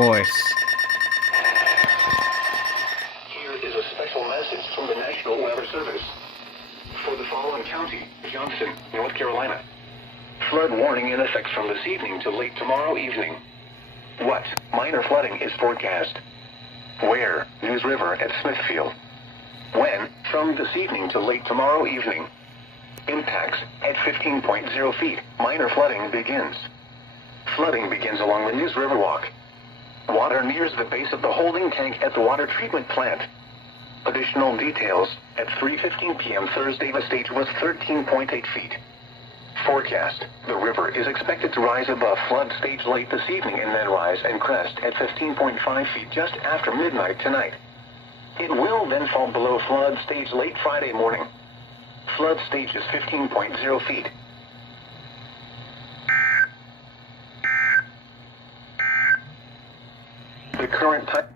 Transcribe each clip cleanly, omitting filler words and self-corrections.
course. Here is a special message from the National Weather Service. For the following county, Johnson, North Carolina. Flood warning in effect from this evening to late tomorrow evening. What? Minor flooding is forecast. Where? News River at Smithfield. When? From this evening to late tomorrow evening. Impacts at 15.0 feet. Minor flooding begins. Flooding begins along the News River Walk. Water nears the base of the holding tank at the water treatment plant. Additional details, at 3:15 p.m. Thursday the stage was 13.8 feet. Forecast, the river is expected to rise above flood stage late this evening and then rise and crest at 15.5 feet just after midnight tonight. It will then fall below flood stage late Friday morning. Flood stage is 15.0 feet. The current time...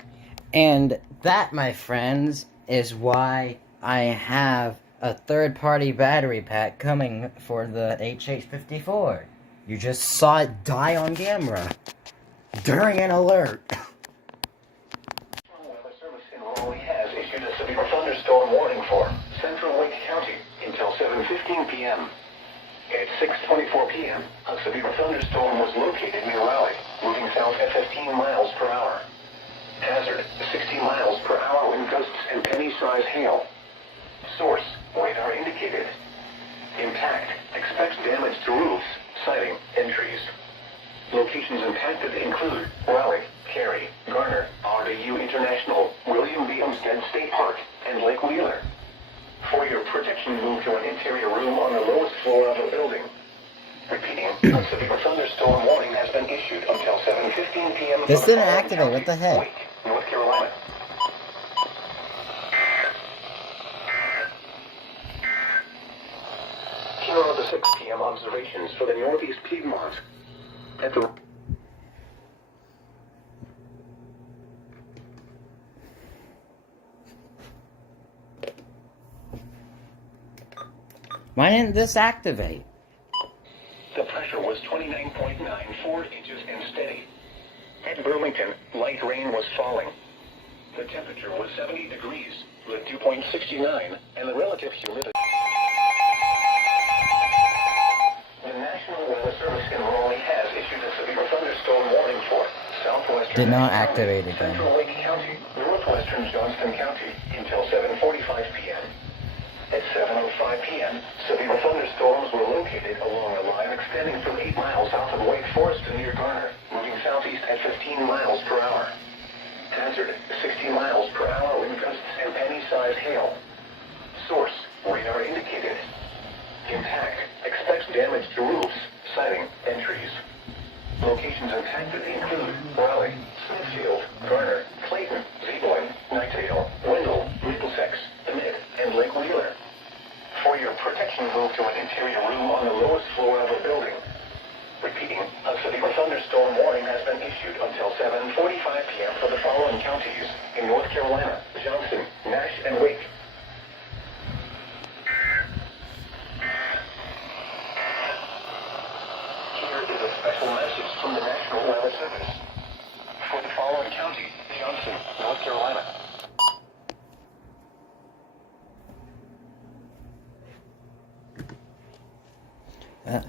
And that, my friends, is why I have a third-party battery pack coming for the HH-54. You just saw it die on camera during an alert. The Weather Service in Raleigh has issued a severe thunderstorm warning for Central Wake County until 7:15 p.m. At 6:24 p.m., a severe thunderstorm was located near Raleigh, moving south at 15 miles per hour. Hazard, 60 miles per hour wind gusts and penny-size hail. Source, radar indicated. Impact, expects damage to roofs, siding, and trees. Locations impacted include Raleigh, Cary, Garner, RDU International, William B. Umstead State Park, and Lake Wheeler. For your protection, move to an interior room on the lowest floor of a building. Repeating, a severe thunderstorm warning has been issued until 7:15 p.m. This didn't activate, what the heck? Wake, North Carolina. Here are the 6 p.m. observations for the Northeast Piedmont. At the... Why didn't this activate? The pressure was 29.94 inches and steady. At Burlington, light rain was falling. The temperature was 70 degrees, with dew point 69, and the relative humidity. The National Weather Service in Raleigh has issued a severe thunderstorm warning for southwestern... Did not activate again. Central Wake County, northwestern Johnston County, until 7:45 p.m. At 7:05 p.m., severe thunderstorms were located along a line extending from 8 miles south of Wake Forest to near Garner, moving southeast at 15 miles per hour. Hazard, 60 miles per hour wind gusts and penny-size hail. Source, radar indicated. Impact, expects damage to roofs, siding, and trees. Locations impacted include Raleigh, Smithfield, Garner, Clayton, Zeboyne, Knightdale, Wendell, Middlesex, Mid, and Lake Wheeler. For your protection, move to an interior room on the lowest floor of a building. Repeating, a severe thunderstorm warning has been issued until 7:45 p.m. for the following counties in North Carolina, Johnson, Nash, and Wake. Here is a special message from the National Weather Service. For the following county, Johnson, North Carolina.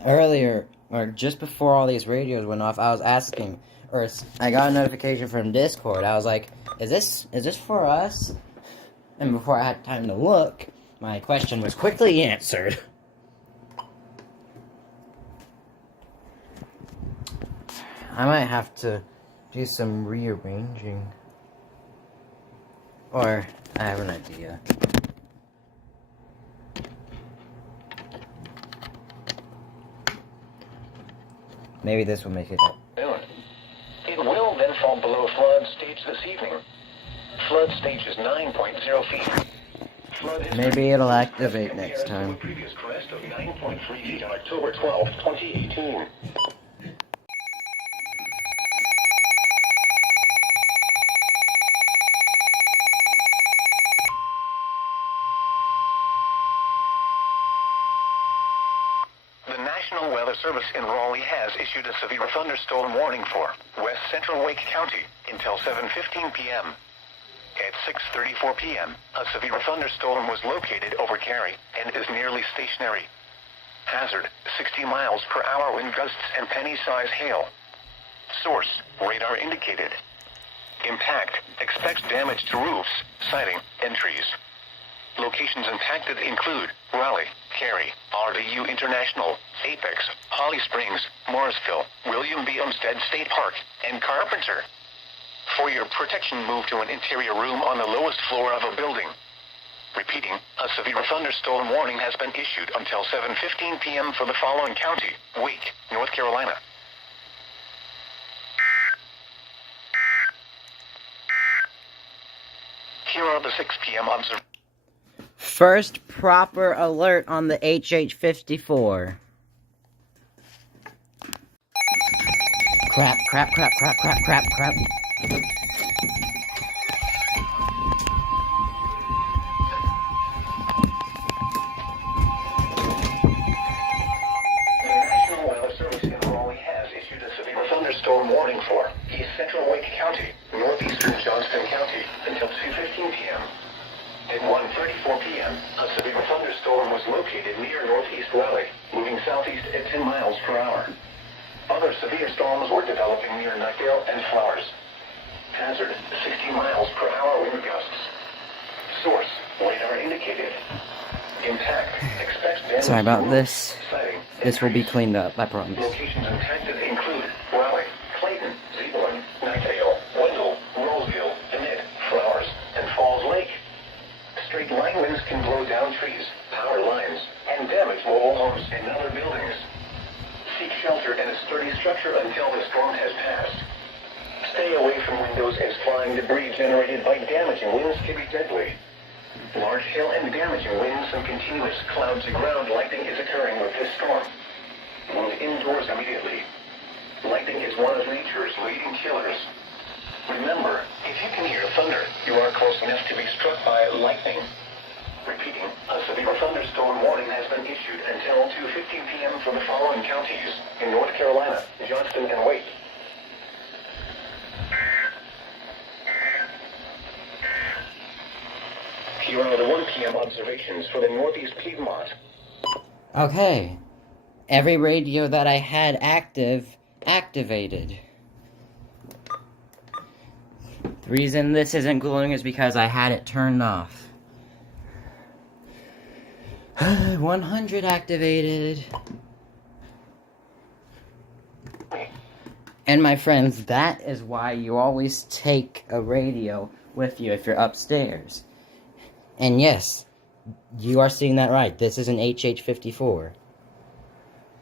Earlier, or just before all these radios went off, I was asking, or I got a notification from Discord. I was like, is this for us? And before I had time to look, my question was quickly answered. I might have to do some rearranging. Or, I have an idea. Maybe this will make it up. It will then fall below flood stage this evening. Flood stage is 9.0 feet. Maybe it'll activate next time. Previous crest of 9.3 feet on October 12, 2018. The National Weather Service in Raleigh has issued a severe thunderstorm warning for West Central Wake County until 7:15 p.m. At 6:34 p.m., a severe thunderstorm was located over Cary and is nearly stationary. Hazard, 60 miles per hour wind gusts and penny-size hail. Source, radar indicated. Impact, expects damage to roofs, siding, and trees. Locations impacted include Raleigh, Cary, RDU International, Apex, Holly Springs, Morrisville, William B. Umstead State Park, and Carpenter. For your protection, move to an interior room on the lowest floor of a building. Repeating, a severe thunderstorm warning has been issued until 7:15 p.m. for the following county: Wake, North Carolina. Here are the 6 p.m. observations. First proper alert on the HH-54. Crap. National Weather Service in Raleigh has issued a severe thunderstorm warning for East Central Wake County, northeastern Johnston County, until 2:15 p.m. At 1:34 p.m., a severe thunderstorm was located near northeast Raleigh, moving southeast at 10 miles per hour. Other severe storms were developing near Nightdale and Flowers. Hazard, 60 miles per hour wind gusts. Source, radar indicated. Impact, expects damage. Sorry about to this. siding, This will be trees. cleaned up, I promise. Locations impacted include Raleigh, Clayton, Zeeland, Nightdale, Wendell, Roseville, Annette, Flowers, and Falls Lake. Straight line winds can blow down trees, power lines, and damage mobile homes and other buildings. Seek shelter in a sturdy structure until the storm has passed. Stay away from windows as flying debris generated by damaging winds can be deadly. Large hail and damaging winds and continuous clouds of ground lightning is occurring with this storm. Move indoors immediately. Lightning is one of nature's leading killers. Remember, if you can hear thunder, you are close enough to be struck by lightning. Repeating, a severe thunderstorm warning has been issued until 2:15 p.m. for the following counties in North Carolina, Johnston, and Wake. Here are the 1 p.m. observations for the Northeast Piedmont. Okay. Every radio that I had activated. The reason this isn't glowing is because I had it turned off. 100 activated. And my friends, that is why you always take a radio with you if you're upstairs. And yes, you are seeing that right. This is an HH-54.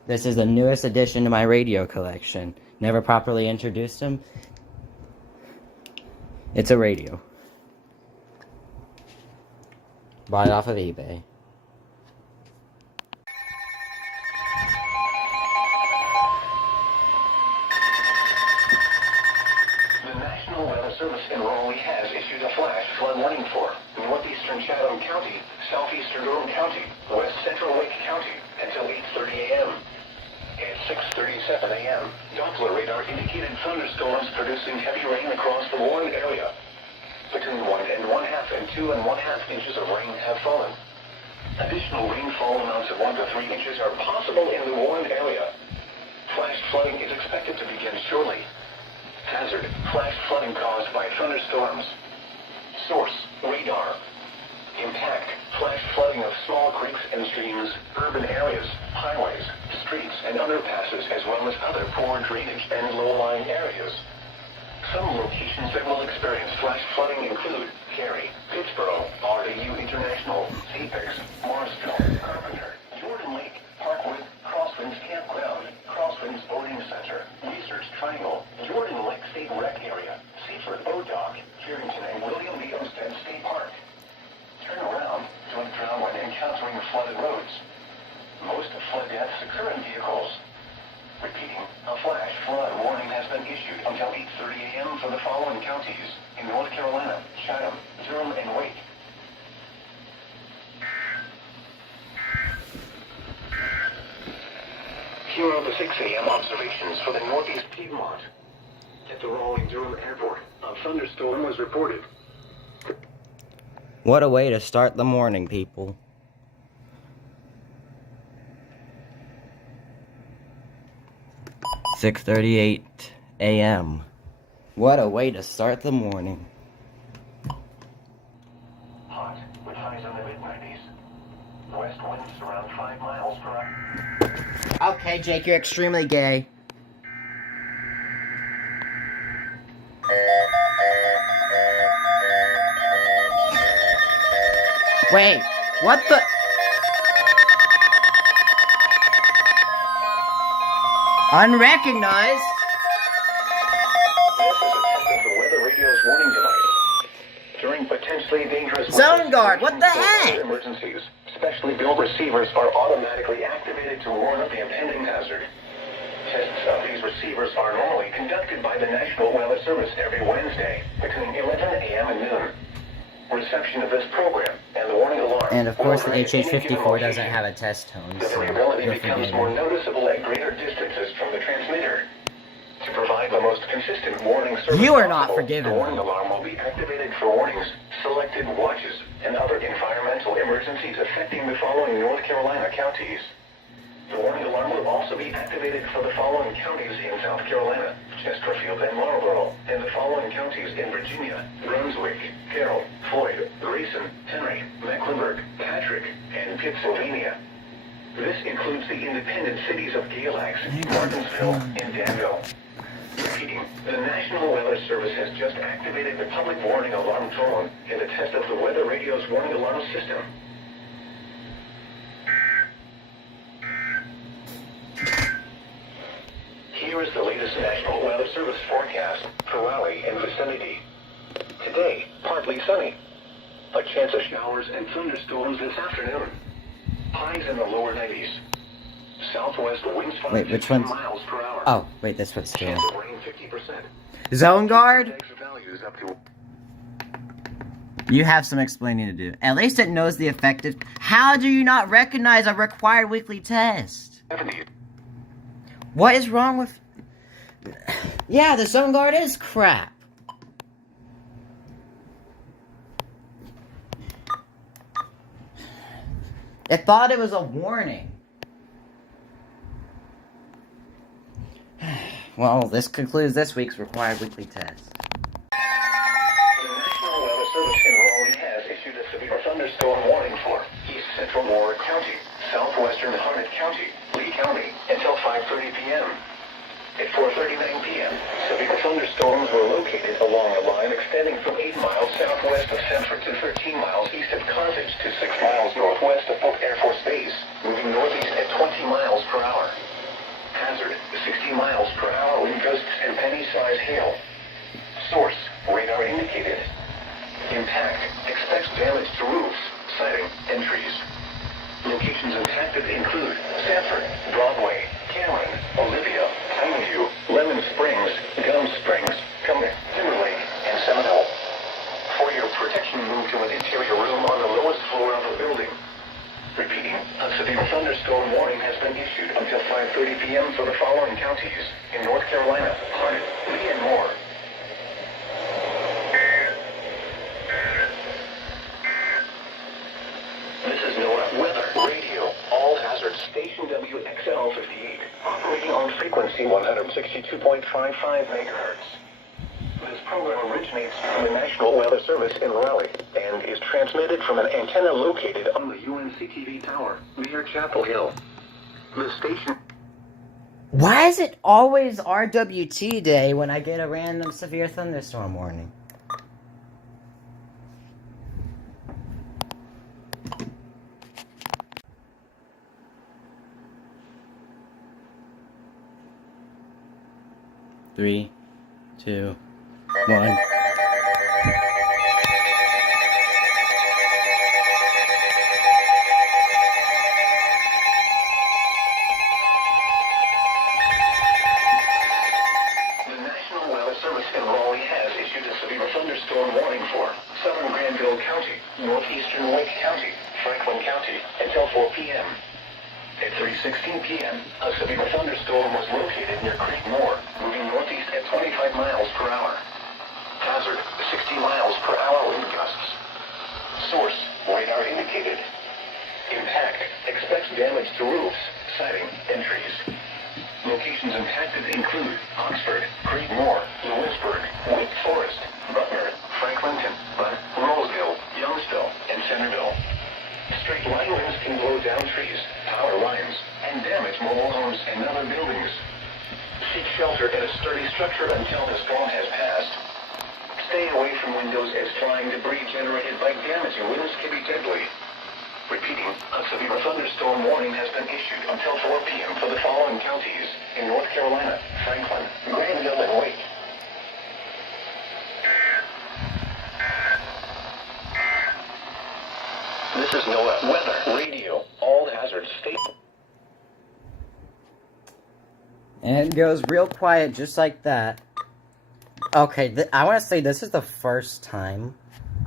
This is the newest addition to my radio collection. Never properly introduced them. It's a radio. Bought it off of eBay. The National Weather Service in Raleigh has issued a flash flood warning for northeastern Chatham County, southeastern Durham County, west central Wake County until 8:30 a.m. At 6:37 a.m., Doppler radar indicated thunderstorms producing heavy rain across the Warren area. Between 1 1/2 and 2 1/2 inches of rain have fallen. Additional rainfall amounts of 1 to 3 inches are possible in the Warren area. Flash flooding is expected to begin shortly. Hazard, flash flooding caused by thunderstorms. Source, radar. Impact, flash flooding of small creeks and streams, urban areas, highways, streets, and underpasses, as well as other poor drainage and low-lying areas. Some locations that will experience flash flooding include Cary, Pittsboro, RDU International, Apex, Morrisville, Carpenter, Jordan Lake, Parkwood, Crosswinds Campground, Crosswinds Boating Center, Research Triangle, Jordan Lake State Rec Area, Seaford Boat Dock, Carrington and William B. Umstead State Park. Turn around, don't drown when encountering flooded roads. Most flood deaths occur in vehicles. Repeating, a flash flood warning has been issued until 8:30 a.m. for the following counties in North Carolina, Chatham, Durham, and Wake. Here are the 6 a.m. observations for the Northeast Piedmont. At the Raleigh-Durham Airport, A thunderstorm was reported. What a way to start the morning, people. "6:38 a.m. What a way to start the morning. Hot, with highs in the mid-90s. West winds around 5 miles per hour. Okay, Jake, you're extremely gay. Wait, what the? Unrecognized? This is a test of the weather radio's warning device. During potentially dangerous Zone guard, what the heck? emergencies, specially built receivers are automatically activated to warn of the impending hazard. Tests of these receivers are normally conducted by the National Weather Service every Wednesday between 11 a.m. and noon. Reception of this program and the warning alarm. And of course, the HH54 doesn't have a test tone, The so variability you're becomes forgiven. more noticeable at greater distances from the transmitter. To provide the most consistent warning service You are not possible, forgiven. The warning alarm will be activated for warnings, selected watches, and other environmental emergencies affecting the following North Carolina counties. The warning alarm will also be activated for the following counties in South Carolina, Chesterfield and Marlborough, and the following counties in Virginia, Brunswick, Carroll, Floyd, Grayson, Henry, Mecklenburg, Patrick, and Pittsylvania. This includes the independent cities of Galax, Martinsville, and Danville. Repeating, the National Weather Service has just activated the public warning alarm tone in the test of the weather radio's warning alarm system. Here is the latest National Weather Service forecast for Raleigh and vicinity. Today, partly sunny. A chance of showers and thunderstorms this afternoon. Highs in the lower 90s. Southwest winds 5 Wait, to which 10 one's? miles per hour. Oh, wait, this one's still. Chance of rain 50%. Zone guard? Index values up to You have some explaining to do. At least it knows the effective. How do you not recognize a required weekly test? 70. What is wrong with... Yeah, the zone guard is crap. It thought it was a warning. Well, this concludes this week's required weekly test. The National Weather Service in Raleigh has issued a severe thunderstorm warning for East Central Warwick County, Southwestern Harnett County, Lee County, until 5:30 p.m. At 4:39 p.m., severe thunderstorms were located along a line extending from 8 miles southwest of Sanford to 13 miles east of Carthage to 6 miles northwest of Polk Air Force Base, moving northeast at 20 miles per hour. Hazard, 60 miles per hour wind gusts and penny-sized hail. Source, radar indicated. Impact, expects damage to roofs, siding, and trees. Locations impacted include Sanford, Broadway, Cameron, Olivia, Pineview, Lemon Springs, Gum Springs, Timberlake, and Seminole. For your protection, move to an interior room on the lowest floor of the building. Repeating, a severe thunderstorm warning has been issued until 5:30 p.m. for the following counties in North Carolina, Harnett, Lee, and more. This is NOAA Weather Radio, all hazards, station WXL58, operating on frequency 162.55 megahertz. This program originates from the National Weather Service in Raleigh and is transmitted from an antenna located on the UNC-TV tower near Chapel Hill. The station... Why is it always RWT day when I get a random severe thunderstorm warning? Three, two, one. The National Weather Service in Raleigh has issued a severe thunderstorm warning for southern Granville County, northeastern Wake County, Franklin County, until 4 p.m. At 3:16 p.m., a severe thunderstorm was located near Creekmore, moving northeast at 25 miles per hour. Hazard, 60 miles per hour wind gusts. Source, radar indicated. Impact, expect damage to roofs, siding, and trees. Locations impacted include Oxford, Creedmoor, Lewisburg, Wake Forest, Butler, Franklinton, Butt, Roseville, Youngsville, and Centerville. Straight line winds can blow down trees, power lines, and damage mobile homes and other buildings. Seek shelter in a sturdy structure until the storm has passed. Stay away from windows as flying debris generated by damaging winds can be deadly. Repeating, a severe thunderstorm warning has been issued until 4 p.m. for the following counties in North Carolina: Franklin, Granville, and Wake. This is NOAA Weather Radio. All hazards state. And it goes real quiet just like that. Okay, I want to say this is the first time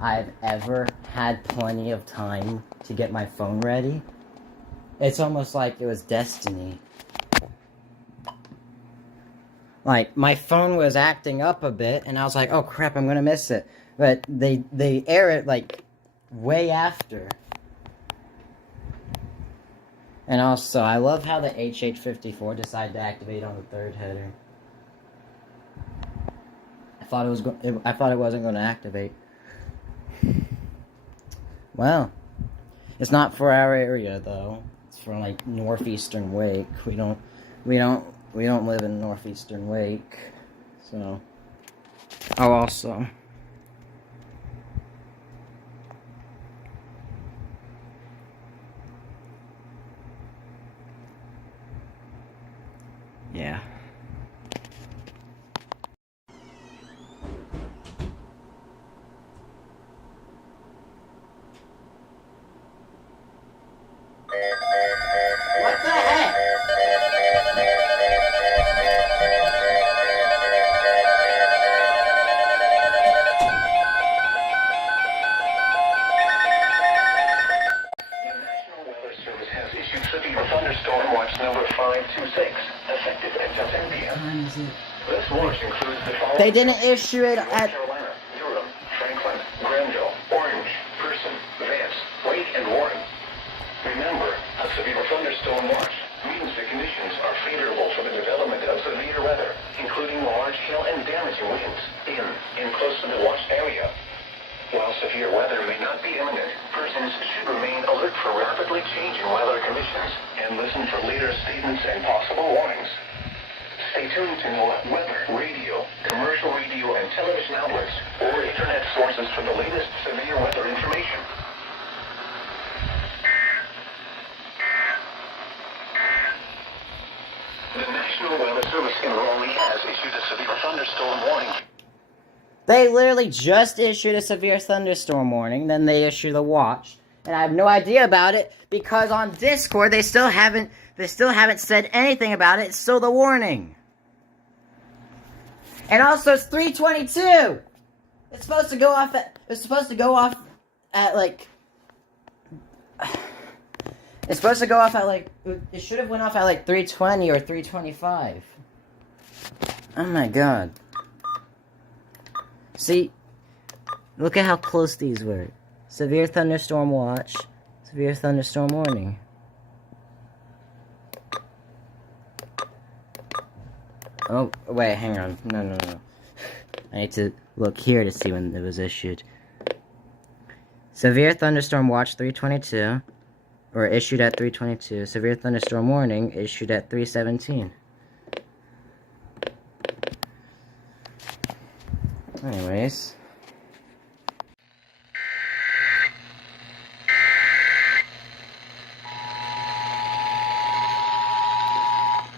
I've ever had plenty of time to get my phone ready. It's almost like it was destiny. Like, my phone was acting up a bit, and I was like, oh crap, I'm gonna miss it. But they air it, like, way after. And also, I love how the HH-54 decided to activate on the third header. I thought it wasn't going to activate. Well, it's not for our area though. It's for like northeastern Wake. We don't live in northeastern Wake. So, oh, also, yeah. What the heck? The National Weather Service has issued severe thunderstorm watch number 526, effective until 10 p.m. This watch includes the following. They didn't issue it North at. Carolina, Durham, Franklin, Granville, Orange, Person, Vance, Wake, and Warren. Remember, a severe thunderstorm watch means the conditions are favorable for the development of severe weather, including large hail and damaging winds in close to the watched area. While severe weather may not be imminent, persons should remain alert for rapidly changing weather conditions and listen for later statements and possible warnings. Stay tuned to NOAA Weather Radio, commercial radio and television outlets, or internet sources for the latest severe weather information. The National Weather Service in Raleigh has issued a severe thunderstorm warning. They literally just issued a severe thunderstorm warning, then they issue the watch, and I have no idea about it because on Discord they still haven't said anything about it. It's still the warning. And also, it's 3:22. It's supposed to go off at like. It's supposed to go off at like. It should have went off at like 3:20 or 3:25. Oh my god. See, look at how close these were. Severe thunderstorm watch, severe thunderstorm warning. Oh, wait, hang on. No. I need to look here to see when it was issued. Severe thunderstorm watch 3:22, or issued at 3:22. Severe thunderstorm warning issued at 3:17. Anyways.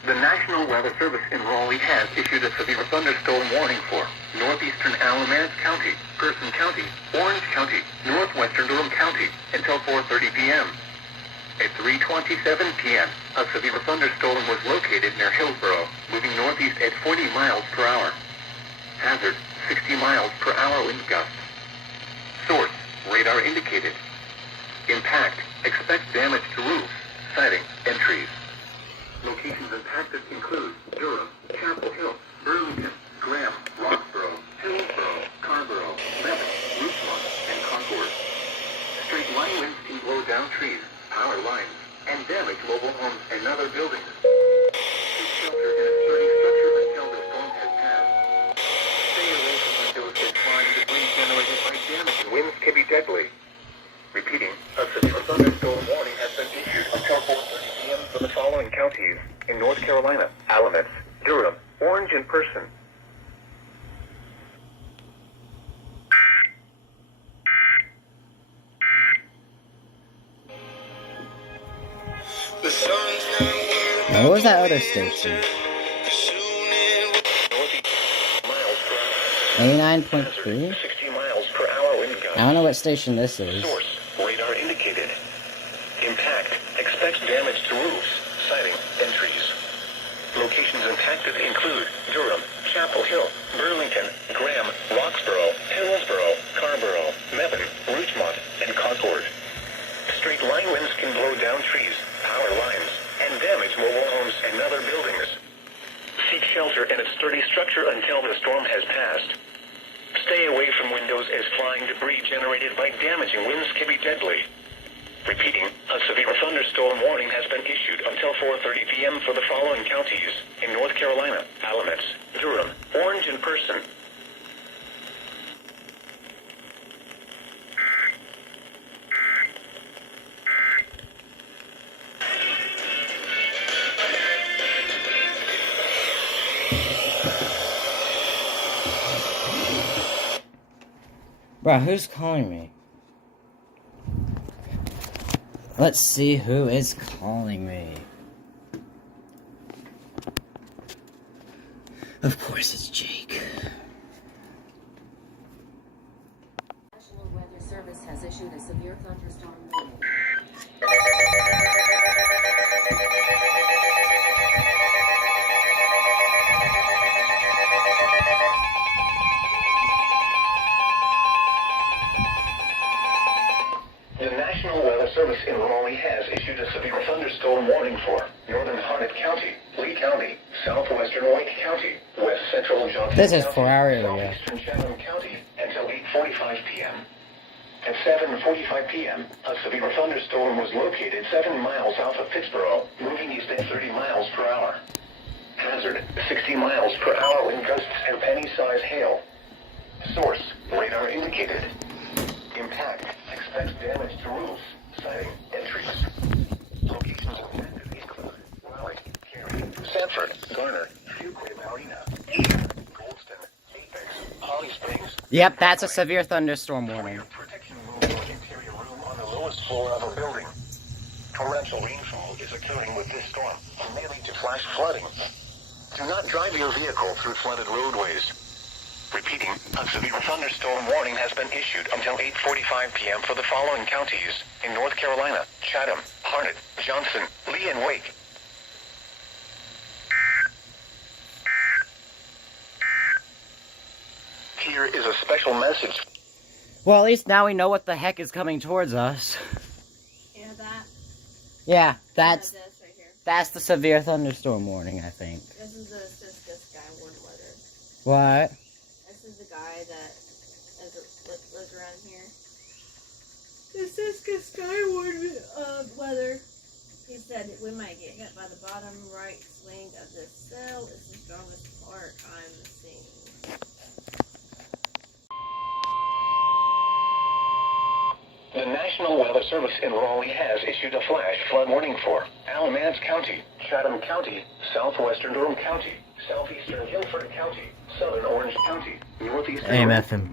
The National Weather Service in Raleigh has issued a severe thunderstorm warning for northeastern Alamance County, Person County, Orange County, northwestern Durham County until 4:30 p.m. At 3:27 p.m., a severe thunderstorm was located near Hillsborough, moving northeast at 40 miles per hour. Hazard, 60 miles per hour wind gusts. Source, radar indicated. Impact, expect damage to roofs, siding, and trees. Locations impacted include Durham, Chapel Hill, Burlington, Graham, Roxborough, Hillsborough, Carmel, damage mobile homes and other buildings. Seek shelter in a sturdy structure until the storm has passed. Stay away from windows that flying debris generated by damage. Winds can be deadly. Repeating, a severe thunderstorm warning has been issued until 4:30 p.m. for the following counties in North Carolina: Alamance, Durham, Orange, and Person. Now, what was that other station? 89.3? 60 miles per hour wind gusts. I don't know what station this is. Source, radar indicated. Impact, expect damage to roofs, siding, and trees. Locations impacted include Durham, Chapel Hill, Burlington, Graham, Roxborough, Hillsborough, Carrboro, Mebane, Rougemont, and Concord. Straight line winds can blow down trees, power lines, and damage mobile homes and other buildings. Seek shelter in a sturdy structure until the storm has passed. Stay away from windows as flying debris generated by damaging winds can be deadly. Repeating, a severe thunderstorm warning has been issued until 4:30 p.m. for the following counties in North Carolina: Alamance, Durham, Orange, and Person. Bro, who's calling me? Let's see who is calling me. Of course it's Jake. National Weather Service has issued a severe thunderstorm warning. The National Weather Service in Raleigh has issued a severe thunderstorm warning for northern Harnett County, Lee County, southwestern Wake County, west central Johnson This is County, 4 hours ago. southeastern Chatham County until 8:45 p.m. At 7:45 p.m., a severe thunderstorm was located 7 miles south of Pittsboro, moving east at 30 miles per hour. Hazard, 60 miles per hour wind gusts and penny-size hail. Source, radar indicated. Impact, expect damage to roofs, siding, and trees. Locations affected include Raleigh, Cary, Sanford, Garner, Fuquay Marina, Goldston, Apex, Holly Springs. Yep, that's a severe thunderstorm warning. Protection room or interior room on the lowest floor of a building. Torrential rainfall is occurring with this storm, and may lead to flash flooding. Do not drive your vehicle through flooded roadways. Repeating, a severe thunderstorm warning has been issued until 8:45 p.m. for the following counties in North Carolina: Chatham, Harnett, Johnson, Lee, and Wake. Here is a special message. Well, at least now we know what the heck is coming towards us. Yeah, that. Yeah, that's This right here. that's the severe thunderstorm warning, I think. This is the Siska Skyward weather. What? This is the guy that lives around here. The Siska Skyward weather. He said that we might get hit by the bottom right swing of this cell. It's the strongest part I'm seeing. The National Weather Service in Raleigh has issued a flash flood warning for Alamance County, Chatham County, southwestern Durham County, southeastern Guilford County, southern Orange County, northeastern... AMFM.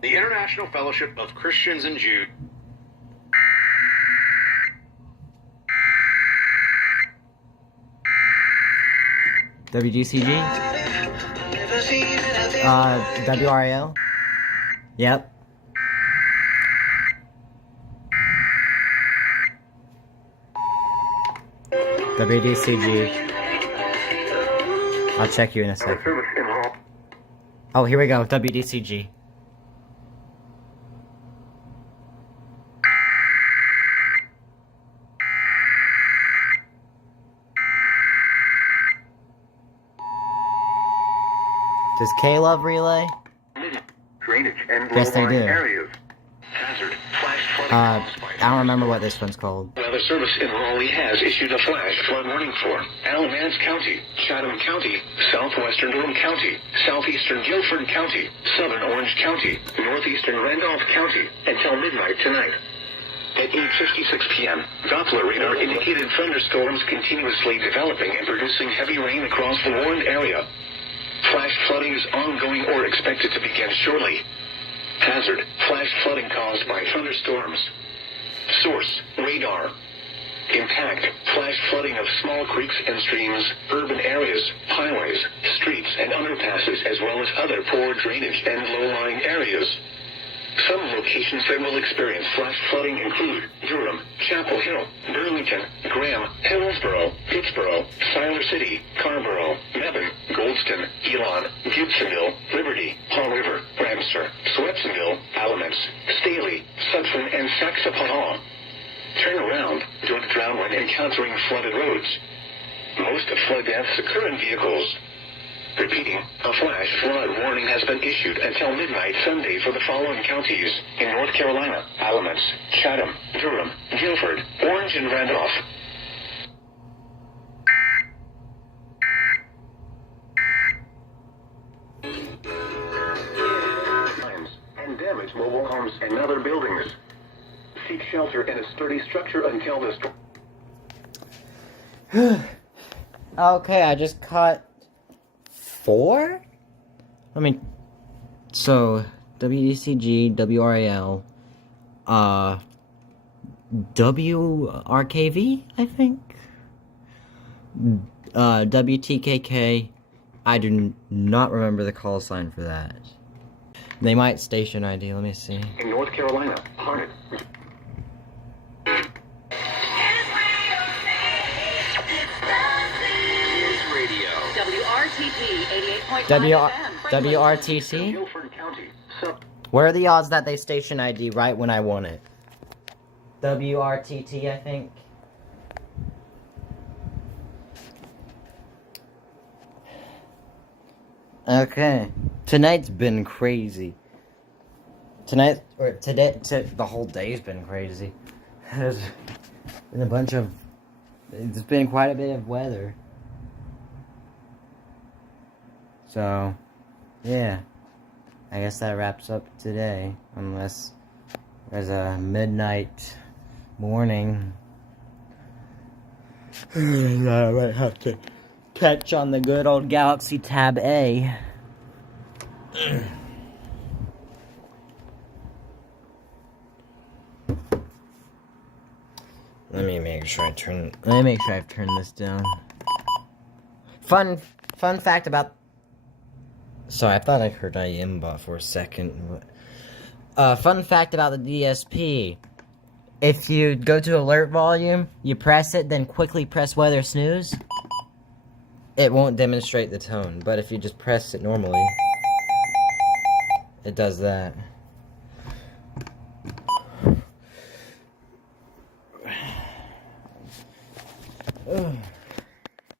The International Fellowship of Christians and Jews. WGCG? WRAL? Yep. WDCG. I'll check you in a second. Oh, here we go. WDCG. Does K-Love relay? drainage and Yes, they low-lying do. areas. Hazard, flash flooding caused by I don't remember what this one's called. Weather Service in Raleigh has issued a flash flood warning for Alamance County, Chatham County, southwestern Durham County, southeastern Guilford County, southern Orange County, northeastern Randolph County until midnight tonight. At 8:56 p.m., Doppler radar indicated thunderstorms continuously developing and producing heavy rain across the warned area. Flash flooding is ongoing or expected to begin shortly. Hazard, flash flooding caused by thunderstorms. Source, radar. Impact, flash flooding of small creeks and streams, urban areas, highways, streets, and underpasses, as well as other poor drainage and low-lying areas. Some locations that will experience flash flooding include Durham, Chapel Hill, Burlington, Graham, Hillsborough, Pittsboro, Siler City, Carrboro, Mebane, Goldston, Elon, Gibsonville, Liberty, Paul River, Ramsar, Swepsonville, Alamance, Staley, Sutphen, and Saxapahaw. Turn around, don't drown when encountering flooded roads. Most flood deaths occur in vehicles. Repeating, a flash flood warning has been issued until midnight Sunday for the following counties in North Carolina: Alamance, Chatham, Durham, Guilford, Orange, and Randolph. And damage mobile homes and other buildings. Seek shelter in a sturdy structure until the storm. Okay, I just caught 4? I mean, so, WECG, WRAL, WRKV, I think? WTKK, I do not remember the call sign for that. They might station ID, let me see. In North Carolina, Harnett. WRTT? Guilford County. What are the odds that they station ID right when I want it? WRTT, I think. Okay. Tonight's been crazy. The whole day's been crazy. There's been it's been quite a bit of weather. So, yeah. I guess that wraps up today. Unless there's a midnight morning. I might have to catch on the good old Galaxy Tab A. Let me make sure I've turned this down. Fun fact about. Sorry, I thought I heard IMBot for a second. Fun fact about the DSP. If you go to alert volume, you press it, then quickly press weather snooze, it won't demonstrate the tone. But if you just press it normally, it does that.